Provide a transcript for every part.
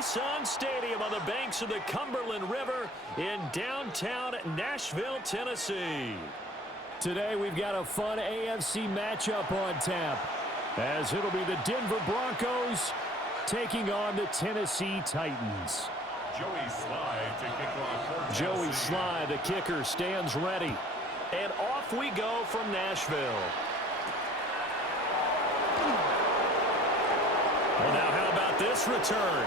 Nissan Stadium on the banks of the Cumberland River in downtown Nashville, Tennessee. Today we've got a fun AFC matchup on tap, as it'll be the Denver Broncos taking on the Tennessee Titans. Joey Sly, the kicker, stands ready. And off we go from Nashville. Well, now how about this return?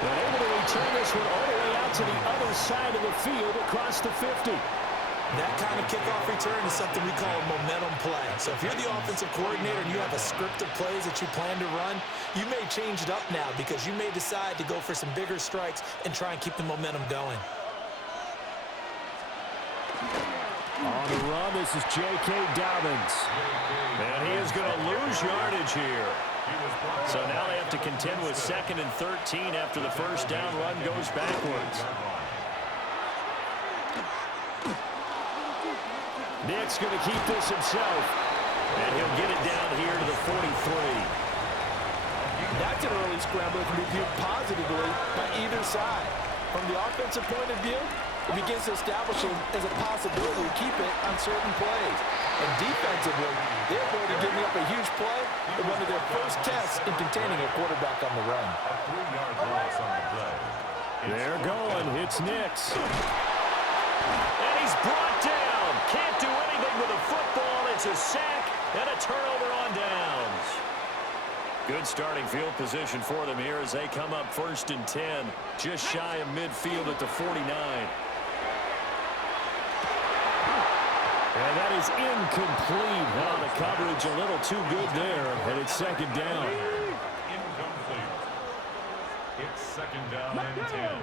They're able to return this one all the way out to the other side of the field across the 50. That kind of kickoff return is something we call a momentum play. So if you're the offensive coordinator and you have a script of plays that you plan to run, you may change it up now because you may decide to go for some bigger strikes and try and keep the momentum going. On the run, this is J.K. Dobbins. And he is going to lose yardage here. So now they have to contend with 2nd and 13 after the first down run goes backwards. Nick's going to keep this himself. And he'll get it down here to the 43. That's an early scramble that can be viewed positively by either side. From the offensive point of view, it begins to establish it as a possibility to keep it on certain plays. And defensively, they're going to give up a huge play in one of their first tests in containing a quarterback on the run. A 3-yard loss on the play. They're going. It's Nix. And he's brought down. Can't do anything with a football. It's a sack and a turnover on downs. Good starting field position for them here as they come up 1st and 10. Just shy of midfield at the 49. And that is incomplete. Now the coverage a little too good there, and it's 2nd down. Incomplete. It's 2nd down and 10.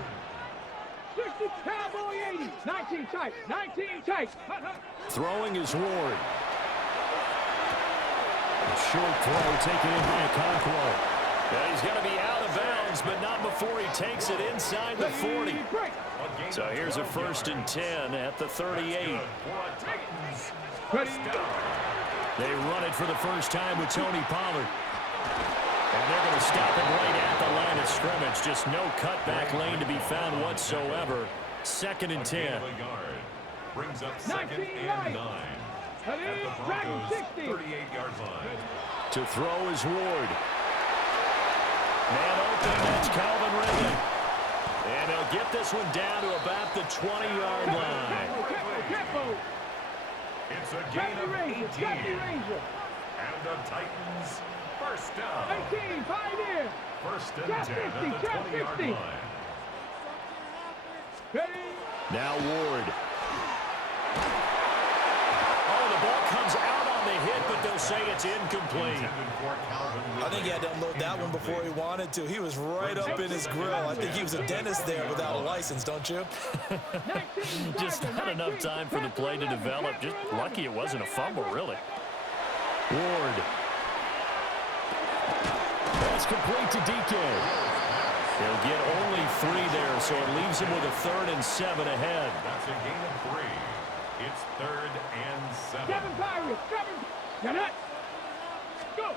60 Cowboy 80. 19 tight. 19 tight. Throwing is Ward. A short throw taken in by Conquo. Yeah, he's going to be out of bounds, but not before he takes it inside the 40. So here's a 1st and 10 at the 38. They run it for the first time with Tony Pollard. And they're going to stop it right at the line of scrimmage. Just no cutback lane to be found whatsoever. 2nd and 10. Brings up 2nd and 9. At the Broncos' 38-yard line. To throw is Ward. Man open, that's Calvin Ridley. And he'll get this one down to about the 20-yard line. It's a gain of 18. And the Titans, first down. 18, Pioneer. 1st and 10 at the 20-yard line. Now Ward. Oh, the ball comes out on the hit, but they'll say it's incomplete. I think he had to unload that one before he wanted to. He was right up in his grill. I think he was a dentist there without a license, don't you? Just not enough time for the play to develop. Just lucky it wasn't a fumble, really. Ward. That's complete to DK. He'll get only 3 there, so it leaves him with a 3rd and 7 ahead. That's a gain of 3. It's 3rd and 7. 7 Pirates. 7. Get it. Go.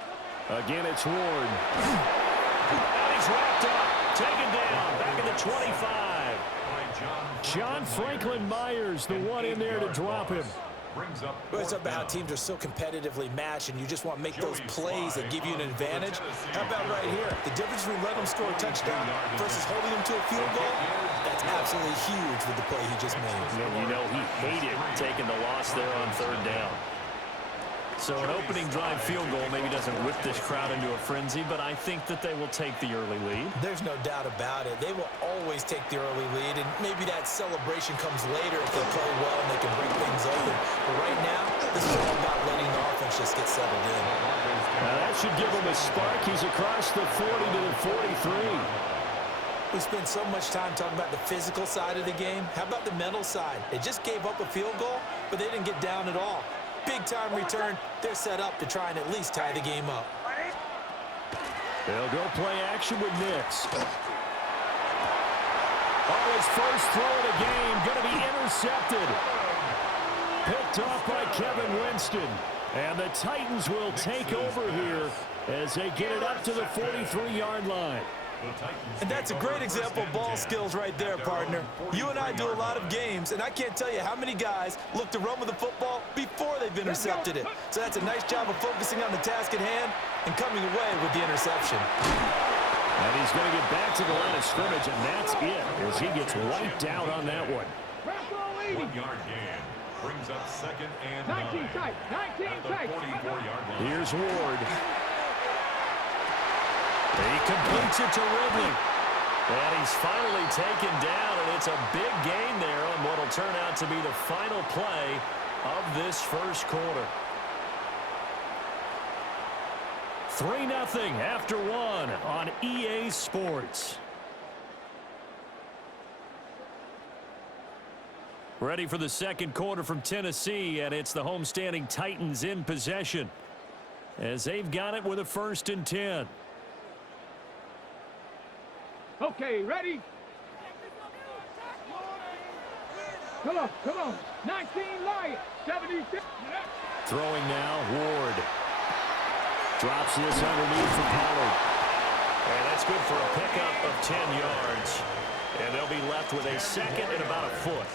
Again, it's Ward. And he's wrapped up. Taken down. Back at the 25. John Franklin Myers, the one in there to drop him. It's about how teams are so competitively matched, and you just want to make those plays that give you an advantage. How about right here? The difference between letting them score a touchdown versus holding them to a field goal, that's absolutely huge with the play he just made. And you know he hated taking the loss there on 3rd down. So an opening drive field goal maybe doesn't whip this crowd into a frenzy, but I think that they will take the early lead. There's no doubt about it. They will always take the early lead, and maybe that celebration comes later if they play well and they can break things open. But right now, this is all about letting the offense just get settled in. Now that should give him a spark. He's across the 40 to the 43. We spend so much time talking about the physical side of the game. How about the mental side? They just gave up a field goal, but they didn't get down at all. Big-time return. They're set up to try and at least tie the game up. They'll go play action with Nix. Oh, his first throw of the game going to be intercepted. Picked off by Kevin Winston. And the Titans will take over here as they get it up to the 43-yard line. And that's a great example of ball skills right there, partner. You and I do a lot of games, and I can't tell you how many guys look to run with the football before they've intercepted it. So that's a nice job of focusing on the task at hand and coming away with the interception. And he's going to get back to the line of scrimmage, and that's it as he gets wiped out on that one. 1-yard gain. Brings up 2nd and 19 tight, 19 tight. 44-yard line. Here's Ward. He completes it to Ridley. And he's finally taken down, and it's a big gain there on what will turn out to be the final play of this first quarter. 3-0 after 1 on EA Sports. Ready for the second quarter from Tennessee, and it's the homestanding Titans in possession as they've got it with a 1st and 10. Okay, ready? Come on. 19 Lions, 76. Throwing now, Ward. Drops this underneath for Pollard. And that's good for a pickup of 10 yards. And they'll be left with a 2nd and about a foot.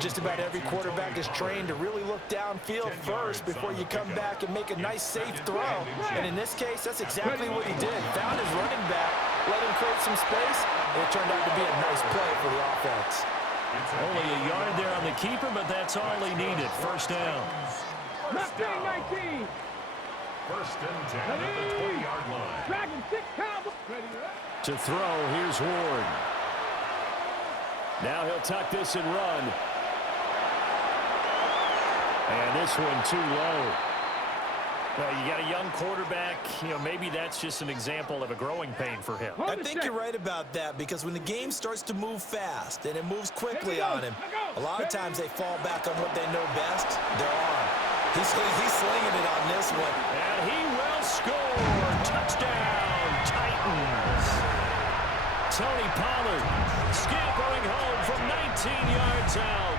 Just about every quarterback is trained to really look downfield first before you come back and make a nice, safe throw. And in this case, that's exactly what he did. Found his running back, let him create some space, and it turned out to be a nice play for the offense. Only a yard there on the keeper, but that's all he needed. 1st down. 19. 1st and 10 at the 20-yard line. Dragon 6 Cowboys. To throw, here's Ward. Now he'll tuck this and run. And this one too low. Well, you got a young quarterback. Maybe that's just an example of a growing pain for him. I think you're right about that, because when the game starts to move fast and it moves quickly on him, a lot of times they fall back on what they know best, their arm. He's slinging it on this one. And he will score. Touchdown, Titans. Tony Pollard scampering home from 19 yards out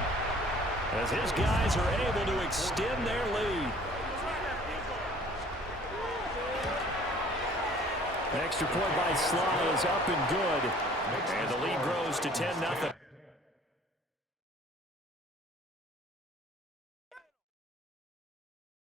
as his guys are able to extend their lead. Extra point by Sly is up and good. And the lead grows to 10-0.